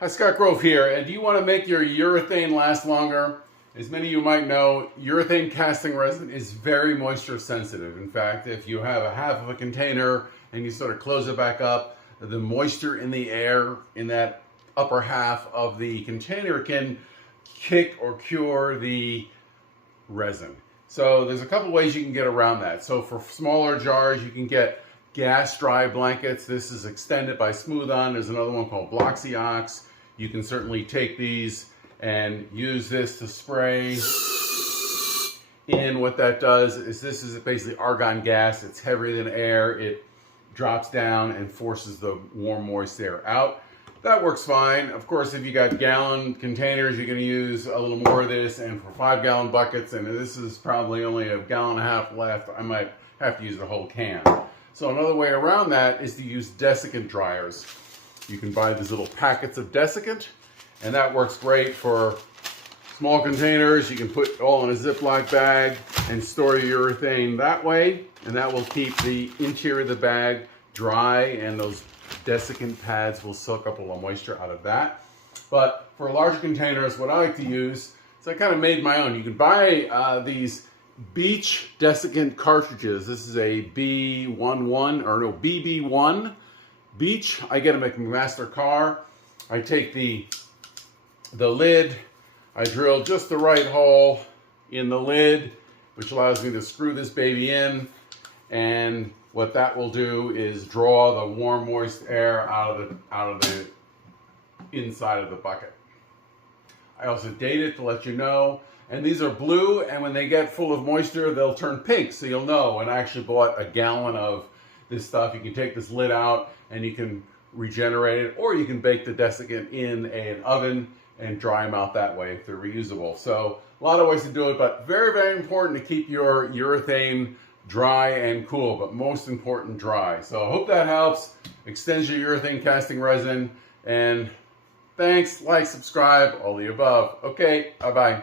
Hi, Scott Grove here, and do you want to make your urethane last longer? As many of you might know, urethane casting resin is very moisture sensitive. In fact, if you have a half of a container and you sort of close it back up, the moisture in the air in that upper half of the container can kick or cure the resin. So there's a couple ways you can get around that. So for smaller jars, you can get gas dry blankets. This is extended by Smooth On. There's another one called Bloxyox. You can certainly take these and use this to spray in. What that does is this is basically argon gas. It's heavier than air. It drops down and forces the warm, moist air out. That works fine. Of course, if you got gallon containers, you're going to use a little more of this. And for 5-gallon buckets, and this is probably only a gallon and a half left, I might have to use the whole can. So another way around that is to use desiccant dryers. You can buy these little packets of desiccant, and that works great for small containers. You can put it all in a Ziploc bag and store your urethane that way, and that will keep the interior of the bag dry, and those desiccant pads will soak up a little moisture out of that. But for larger containers, what I like to use is I kind of made my own. You can buy these Beach desiccant cartridges. This is a BB1 Beach. I get them at McMaster-Carr. I take the lid, I drill just the right hole in the lid, which allows me to screw this baby in, and what that will do is draw the warm, moist air out of the inside of the bucket. I also date it to let you know. And these are blue, and when they get full of moisture, they'll turn pink, so you'll know. And I actually bought a gallon of this stuff. You can take this lid out, and you can regenerate it, or you can bake the desiccant in an oven and dry them out that way if they're reusable. So a lot of ways to do it, but very, very important to keep your urethane dry and cool, but most important, dry. So I hope that helps. Extends your urethane casting resin, and thanks, like, subscribe, all the above. Okay, bye-bye.